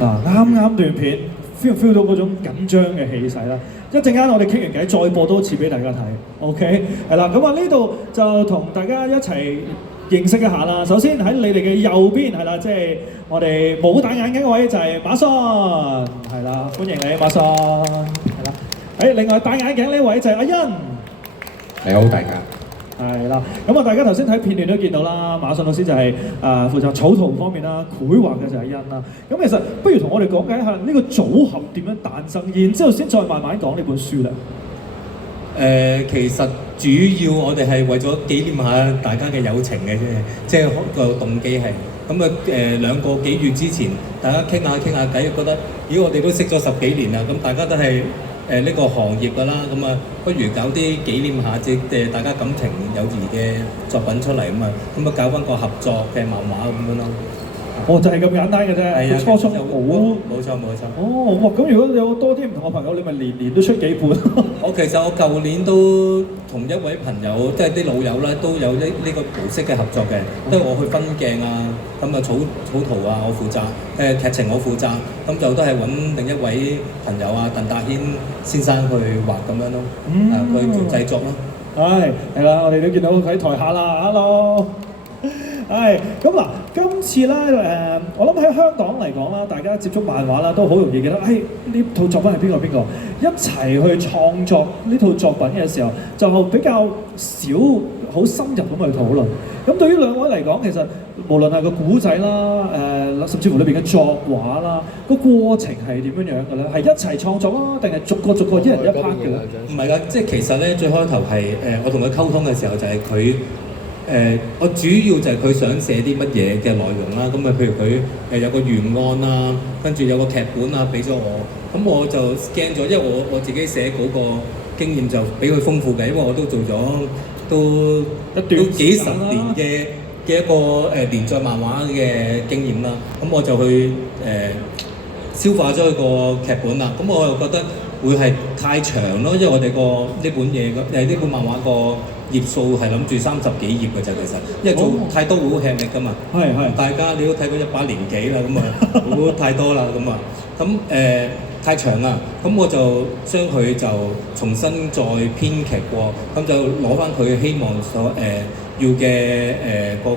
啱啱段片 feel 到嗰種緊張嘅氣勢啦。一陣間我哋傾完偈，再播多次俾大家睇。OK， 係啦，咁啊呢度就同大家一齊認識一下啦。首先喺你哋嘅右邊係啦，即係我哋冇戴眼鏡嘅位就係馬信，係啦，歡迎你馬信，係啦。另外戴眼鏡呢位就係阿欣。你好，大家。係啦，咁啊大家頭先睇片段都見到啦，馬信老師就係負責草圖方面啦，繪畫嘅就係欣啦。咁其實不如同我哋講解一下呢個組合點樣誕生，然之後先再慢慢講呢本書啦。其實主要我哋係為咗紀念下大家嘅友情嘅啫，即係個動機係咁啊兩個幾月之前，大家傾下偈，覺得咦我哋都識咗10幾年啦，咁大家都係呢個行業㗎啦，咁啊不如搞啲紀念下即大家感情友誼嘅作品出嚟咁啊搞翻個合作嘅漫畫咁樣咯。就係咁簡單嘅啫。係啊，初衷冇錯。哇！咁如果有多啲唔同嘅朋友，你咪年都出幾本。其實我舊年都同一位朋友，即係啲老友咧，都有呢個模式嘅合作嘅，都係我去分鏡啊，咁啊草圖啊我負責，劇情我負責，咁就都係揾另一位朋友啊鄧達軒先生去畫咁樣咯，佢做製作咯。係啦，我哋都見到佢喺台下啦 ，hello。咁嗱，今次咧我諗喺香港嚟講啦，大家接觸漫畫啦，都好容易記得，呢套作品係邊個一齊去創作呢套作品嘅時候，就比較少好深入咁去討論。咁對於兩位嚟講，其實無論係個古仔啦，甚至乎裏邊嘅作畫啦，個過程係點樣嘅咧？係一齊創作啊，定係逐個一人一 part 嘅咧？唔係㗎，即係其實咧最開頭係我同佢溝通嘅時候就係佢。我主要就係佢想寫啲乜嘢嘅內容啦，咁譬如佢有個原案啊，跟住有個劇本啊俾咗我，咁我就 scan 咗，因為我自己寫稿個經驗就比佢豐富嘅，因為我都做咗都幾十年嘅一個連載漫畫嘅經驗啦，咁我就去消化咗佢個劇本啦，咁我又覺得會係太長咯，因為我哋呢本漫畫個頁數係諗住30幾頁嘅啫，其實，因為做太多會好吃力㗎嘛。大家你都睇過100年幾啦，咁啊，好太多啦，咁啊，咁太長啦，咁我就將佢就重新再編劇過，咁就攞翻佢希望所要嘅個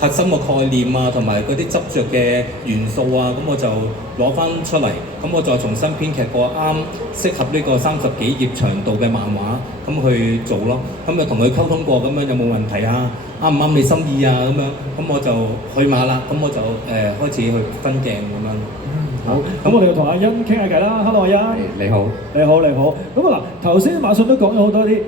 核心個概念啊，同埋嗰啲執着嘅元素啊，咁我就攞翻出嚟，咁我再重新編劇過啱適合呢個30幾頁長度嘅漫畫，咁去做咯。咁就同佢溝通過，咁樣有冇問題啊？啱唔啱你心意啊？咁樣，咁我就去馬啦，咁我就開始去分鏡咁樣。好，咁我哋就同阿欣傾下偈啦。Hello， 阿欣。你好。咁啊嗱，頭先馬信都講咗好多啲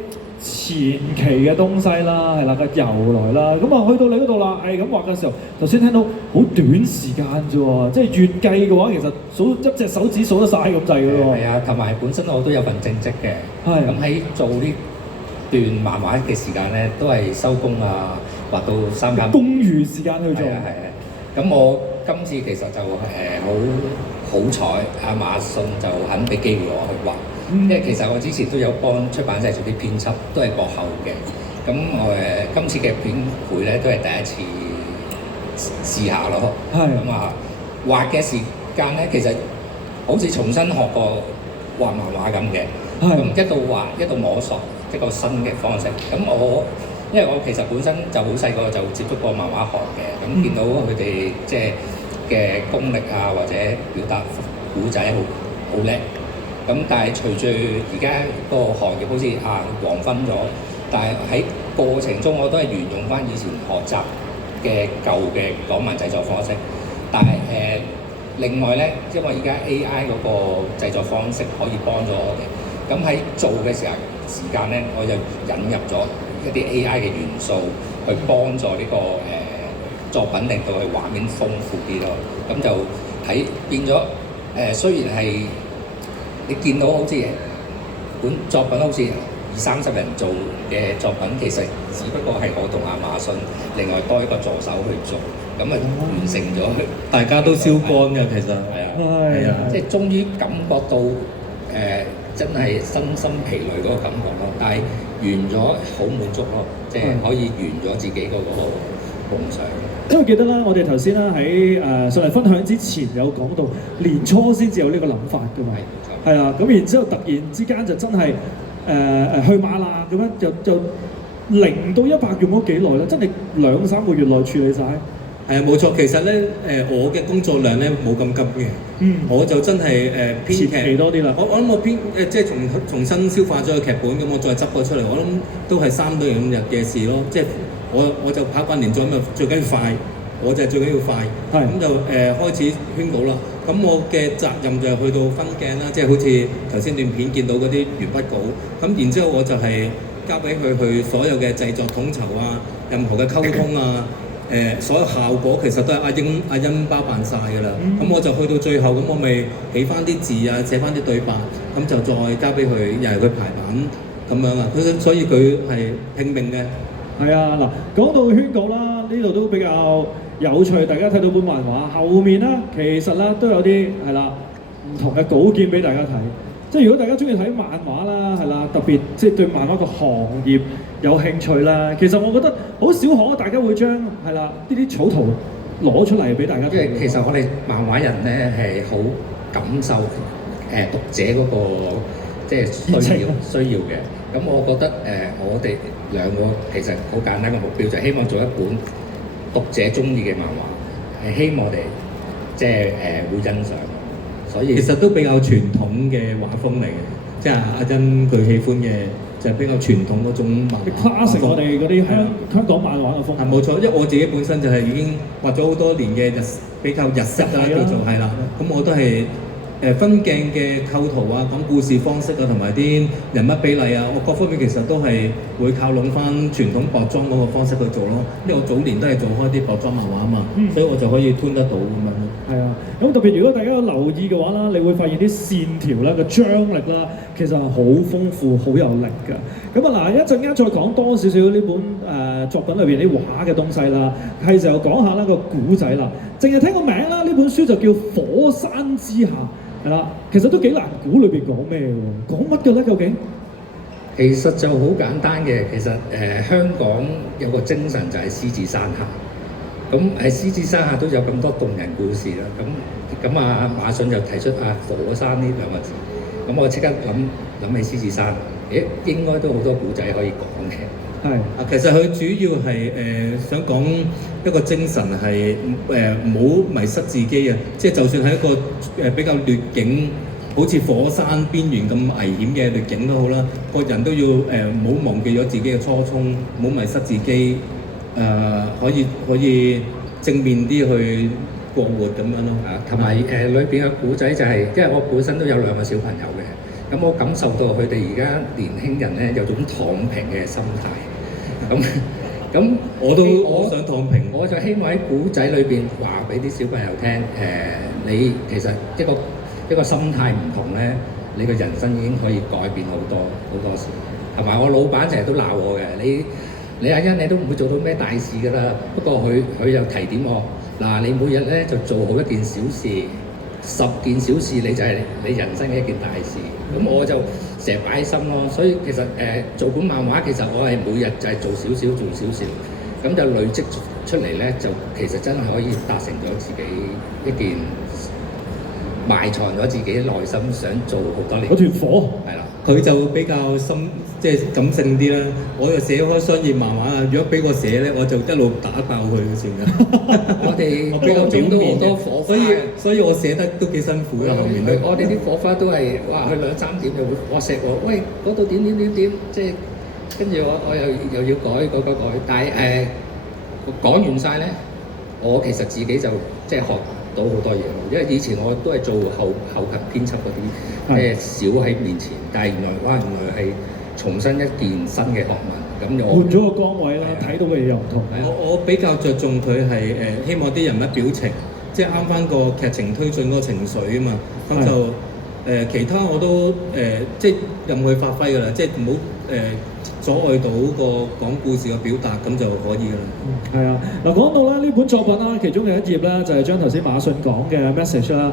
前期嘅東西啦，係啦，個由來啦，咁啊去到你嗰度啦，係咁畫嘅時候，頭先聽到好短時間啫喎，即係月計嘅話，其實數一隻手指數得晒咁滯嘅喎。係啊，同埋本身我都有份正職嘅，咁喺做呢段漫畫嘅時間咧，都係收工啊，畫到3更。公餘時間去做。係。咁我今次其實就好彩，阿馬信就肯俾機會我去畫。因為其實我之前都有幫出版社做啲編輯，都係幕後嘅。咁我今次嘅編繪咧都係第一次試下咯。咁啊，畫嘅時間咧，其實好似重新學過畫漫畫咁嘅。咁一度畫一度摸索一個新嘅方式。咁因為我其實本身就好細個就接觸過漫畫行嘅，咁見到佢哋即係嘅功力啊，或者表達古仔好叻。咁但係隨住而家個行業好似黃昏咗，但係喺過程中我都係沿用翻以前學習嘅舊嘅港漫製作方式。但係另外咧，因為而家 AI 嗰個製作方式可以幫咗我哋，咁喺做嘅時間咧，我就引入咗一啲 AI 嘅元素去幫助呢個作品，令到佢畫面豐富啲咯。咁就變咗雖然係你見到好似本作品好似20-30人做嘅作品，其實只不過係我同阿馬信另外多一個助手去做，咁啊完成咗。大家都燒乾嘅其實。係啊，即係終於感覺到真係身心疲累嗰個感覺咯。但係完咗好滿足咯，即係可以完咗自己嗰個夢想。因為記得啦，我哋頭先啦喺上嚟分享之前有講到年初先至有呢個諗法㗎嘛，係啦，咁然之後突然之間就真係去馬啦咁樣，就0到100用咗幾耐咧？真係2-3個月內處理晒。係啊，冇錯。其實咧，我嘅工作量咧冇咁急嘅，我就真係編劇多啲啦。我諗我即係重新消化咗個劇本，咁我再執咗出嚟，我諗都係3到5日嘅事咯。即係我就跑慣連載，咁最緊要快，我就係最緊要快。咁就開始編稿啦。咁我嘅責任就係去到分鏡啦，即係好似頭先段片見到嗰啲鉛筆稿。咁然之後我就係交俾佢去所有嘅製作統籌啊，任何嘅溝通啊。所有效果其實都係阿欣包辦晒㗎啦，咁我就去到最後，咁我咪起翻啲字啊，寫翻啲對白，咁就再交俾佢，又係佢排版咁樣啊。所以佢係拼命嘅。係啊，嗱，講到圈稿啦，呢度都比較有趣。大家睇到本漫畫後面啦，其實啦都有啲係啦唔同嘅稿件俾大家睇。即係如果大家中意睇漫畫啦，係啦，特別即係對漫畫個行業有興趣啦，其實我覺得好少可大家會將係啦呢啲草圖攞出嚟俾大家睇。因為其實我哋漫畫人咧係好感受讀者嗰個即係需要嘅。咁我覺得我哋兩個其實好簡單嘅目標就係希望做一本讀者中意嘅漫畫，係希望我哋即係會欣賞。所以其實都比較傳統嘅畫風嚟嘅，即係阿珍佢喜歡嘅就係比較傳統嗰種漫畫。classic 我哋嗰啲香港漫畫嘅風格。冇錯，因為我自己本身就係已經畫咗好多年嘅比較日式啦，叫做係啦。咁我都係分鏡嘅構圖啊，講故事方式啊，同埋啲人物比例啊，我各方面其實都係會靠攏翻傳統薄裝嗰個方式去做咯。因為我早年都係做開啲薄裝漫畫啊嘛，所以我就可以吞得到咁樣。係啊，咁特別如果大家有留意嘅話啦，你會發現啲線條啦、個張力啦，其實係好豐富、好有力㗎。咁啊嗱，一陣間再講多少少呢本作品裏邊啲畫嘅東西啦，係時候講下啦個古仔啦。淨係聽個名啦，呢本書就叫《火山之下》。係啦，其實都幾難估裏邊講咩喎？講乜嘅咧？究竟？其實就好簡單嘅，其實香港有個精神就係獅子山下，咁喺獅子山下都有咁多動人故事啦。咁啊馬信就提出火山呢兩個字，咁我即刻諗起獅子山，應該都好多古仔可以講嘅。係其實佢主要係想講一個精神係唔好迷失自己啊！即係就算係一個比較劣境，好似火山邊緣咁危險嘅劣境都好啦，個人都要唔好忘記咗自己嘅初衷，唔好迷失自己，可以正面啲去過活咁樣咯。同埋裏邊嘅古仔就係，因為我本身都有2個小朋友嘅，咁我感受到佢哋而家年輕人咧有種躺平嘅心態。咁我想躺平，我就希望喺古仔裏邊話俾啲小朋友聽，你其實一個心態唔同咧，你個人生已經可以改變好多事。同埋我老闆成日都鬧我嘅，你阿欣你都唔會做到咩大事㗎啦。不過佢又提點我，嗱你每日咧就做好1件小事，10件小事你就係你人生嘅1件大事。咁我就成日擺喺心咯，所以其實做本漫畫，其實我係每日就係做少少，咁就累積出嚟咧，就其實真係可以達成咗自己一件埋藏咗自己內心想做好多年嗰團火。係啦，佢就比較即係感性啲啦。我就寫開商業漫畫啊，如果俾我寫咧，我就一路打爆佢算㗎。我比較表面嘅，所以我寫得都幾辛苦㗎。後面我哋啲火花都係哇，去2-3點就會WhatsApp我，喂嗰度點，即係跟住我又要改，但係講完晒咧，我其實自己就即係學到好多嘢咯。因為以前我都係做後勤編輯嗰啲，少喺面前，但係原來係重新一件新嘅學問。咁我換咗個崗位啦，睇到嘅嘢又唔同。我比較着重佢係希望啲人物表情，即係啱翻個劇情推進嗰個情緒啊嘛。咁就其他我都即係任佢發揮㗎啦，即係唔好阻礙到個講故事嘅表達，咁就可以㗎啦。係啊，嗱講到啦呢本作品啦，其中有一頁啦，就係將頭先馬信講嘅 message 啦。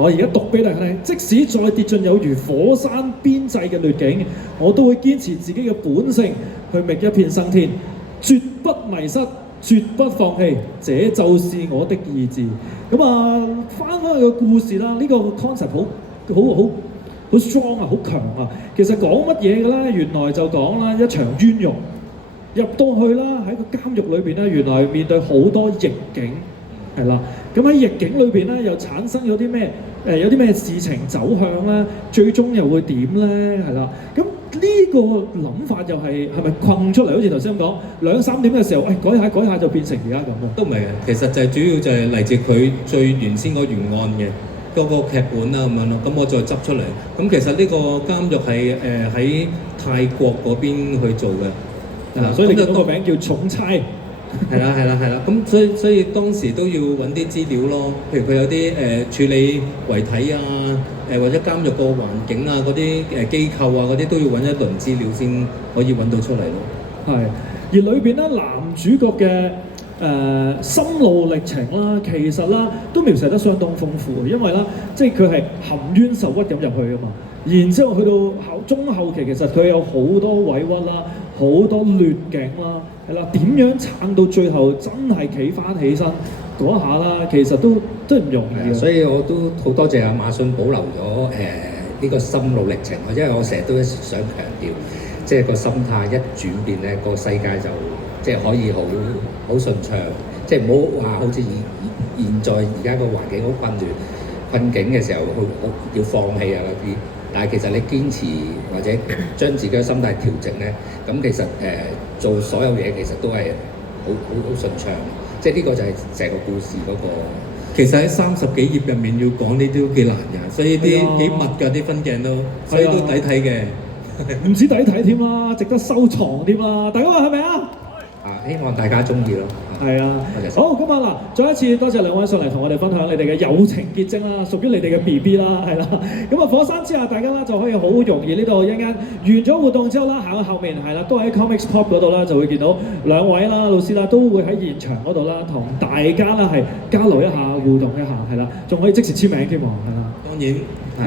我而家讀俾大家聽，即使再跌進有如火山邊際嘅劣境，我都會堅持自己嘅本性去覓一片生天，絕不迷失，絕不放棄，這就是我的意志。咁啊，翻去個故事啦，呢、個 concept 好 strong 啊，好強啊。其實講乜嘢嘅咧？原來就講啦，一場冤獄入到去啦，喺個監獄裏邊咧，原來面對好多逆境，係啦。咁喺逆境裏邊咧，又產生咗啲咩？有啲咩事情走向咧？最終又會點咧？係啦。咁呢個諗法又係咪困出嚟？好似頭先咁講，2、3點嘅時候，改下就變成而家咁啊？都唔係嘅，其實就係主要就係嚟自佢最原先嗰原案嘅嗰個劇本啦咁樣咯。咁我再執出嚟。咁其實呢個監獄係喺泰國嗰邊去做嘅，所以你見到個名叫重差。係啦。咁所以當時都要揾啲資料咯，譬如佢有啲處理遺體啊，或者監獄個環境啊，嗰啲機構啊嗰啲都要揾一輪資料先可以揾到出嚟咯。係，而裏邊咧男主角嘅心路歷程啦，其實啦都描寫得相當豐富，因為啦即係佢係含冤受屈咁入去啊嘛，然之後去到中後期，其實佢有好多委屈啦，好多劣境啦，係啦，點樣撐到最後真係企翻起身嗰下啦，其實都真係唔容易嘅。所以我都好多謝阿馬信保留咗呢個心路歷程，因為我成日都想強調，即係個心態一轉變咧，個世界就即係可以好順暢，即係唔好話好似現在而家個環境好困境嘅時候，要放棄啊嗰啲。但係其實你堅持或者將自己嘅心態調整咧，咁其實做所有嘢其實都係好順暢。即係呢個就係成個故事嗰個。其實喺30幾頁入面要講呢啲都幾難嘅，所以啲幾密㗎啲分鏡都，所以都抵睇嘅。唔止抵睇添啦，值得收藏添啦，大家話係咪啊？希望大家中意咯。係啊，好咁啊嗱，再一次多謝兩位上嚟同我哋分享你哋嘅友情結晶啦，屬於你哋嘅 BB 啦，係啦。咁啊，火山之下，大家啦就可以好容易呢度一陣間完咗活動之後啦，行去後面係啦，都喺 Comics Pop 嗰度啦，就會見到兩位啦老師啦，都會喺現場嗰度啦，同大家啦係交流一下、互動一下，係啦，仲可以即時簽名添喎，係啦。當然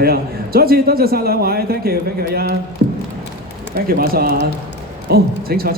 係啊，再一次多謝晒兩位 ，thank you，thank you，thank you，馬上，好，請坐。